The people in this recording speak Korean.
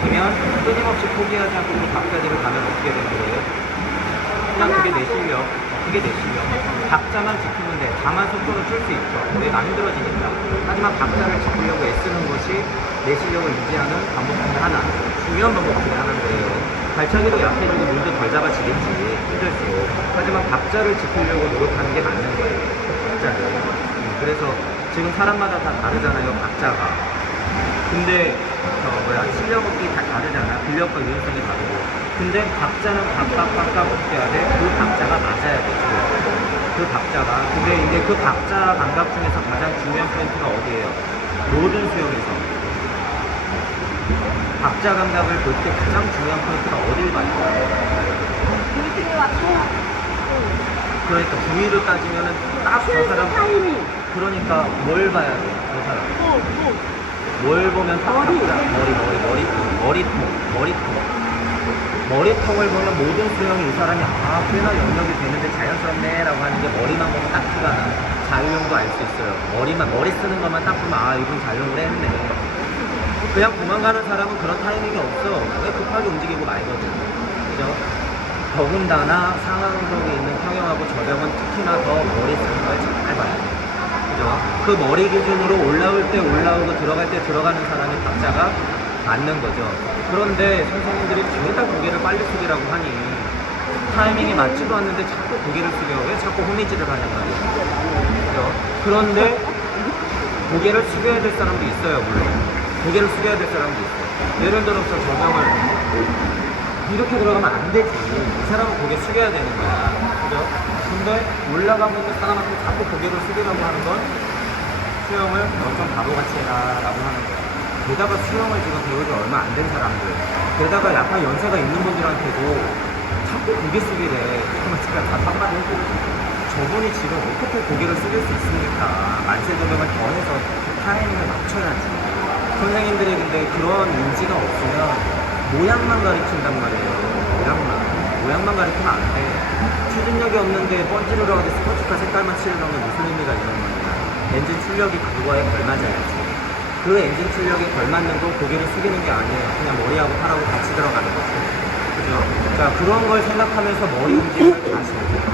막히면 끊임없이 포기하지 않고 그 박자들을 가면 어떻게 되는 거예요? 그냥 그게 내 실력, 그게 내 실력. 박자만 지키면 돼. 다만 속도는 줄수 있죠. 왜 만들어지니까. 하지만 박자를 지키려고 애쓰는 것이 내 실력을 유지하는 방법 중에 하나. 중요한 방법 중에 하나인데 발차기도 약해지고 물도 덜 잡아지겠지. 힘들수록. 하지만 박자를 지키려고 노력하는 게 맞는 거예요. 박자를. 음, 그래서 지금 사람마다 다 다르잖아요. 박자가. 근데 저 뭐야 실력이 다 다르잖아 근력과 유연성이 다르고 근데 박자는 박박박박 해야 돼? 그 박자가 맞아야 돼. 그, 그 박자가 근데 이제 그 박자 감각 중에서 가장 중요한 포인트가 어디예요? 모든 수영에서 박자 감각을 볼 때 가장 중요한 포인트가 어딜 봐요? 그러니까 부위를 따지면은 딱저 사람 타이밍. 그러니까 뭘 봐야 돼? 저 사람 어, 어. 뭘 보면 딱 머리. 머리 머리 머리통 머리통 머리통. 머리통을 보면 모든 수영이 이 사람이 아 꽤나 영역이 되는데 자연스럽네 라고 하는 게 머리만 보면 딱 티가 나 자유형도 알 수 있어요. 머리만 머리 쓰는 것만 딱 보면 아 이분 자유형을 했네. 그냥 도망가는 사람은 그런 타이밍이 없어. 왜 급하게 움직이고 말거든 그죠? 더군다나 상하운동에 있는 평형하고 저병은 특히나 더 머리 쓰는 걸 잘 봐야 돼 그 머리 기준으로 올라올 때 올라오고 들어갈 때 들어가는 사람이 박자가 맞는 거죠. 그런데 선생님들이 죄다 고개를 빨리 숙이라고 하니 타이밍이 맞지도 않는데 자꾸 고개를 숙여. 왜 자꾸 호미질을. 그죠? 그런데 고개를 숙여야 될 사람도 있어요, 물론. 고개를 숙여야 될 사람도 있어요. 예를 들어서 저병을 이렇게 들어가면 안 되지. 이 사람은 고개 숙여야 되는 거야. 그죠? 근데 올라가고 있는 사람한테 자꾸 고개를 숙이라고 하는 건 수영을 너 좀 바보같이 해라 라고 하는 거야. 게다가 수영을 지금 배우지 얼마 안 된 사람들, 게다가 약간 연세가 있는 분들한테도 자꾸 고개 숙이래. 그러면 제가 다 한마디 해주고 저분이 지금 어떻게 고개를 숙일 수 있습니까? 만세 조명을 더 해서 그 타이밍을 맞춰야지. 선생님들이 근데 그런 인지가 없으면 모양만 가르친단 말이에요. 모양만. 모양만 가르치면 안 돼. 추진력이 없는데 번지를 하는데 스포츠카 색깔만 칠해놓으면 무슨 의미가 있는 거냐. 엔진 출력이 그거에 걸맞아야지. 그 엔진 출력에 걸맞는 거 고개를 숙이는 게 아니에요. 그냥 머리하고 팔하고 같이 들어가는 거죠. 그죠? 자, 그런 걸 생각하면서 머리 움직임을 다시.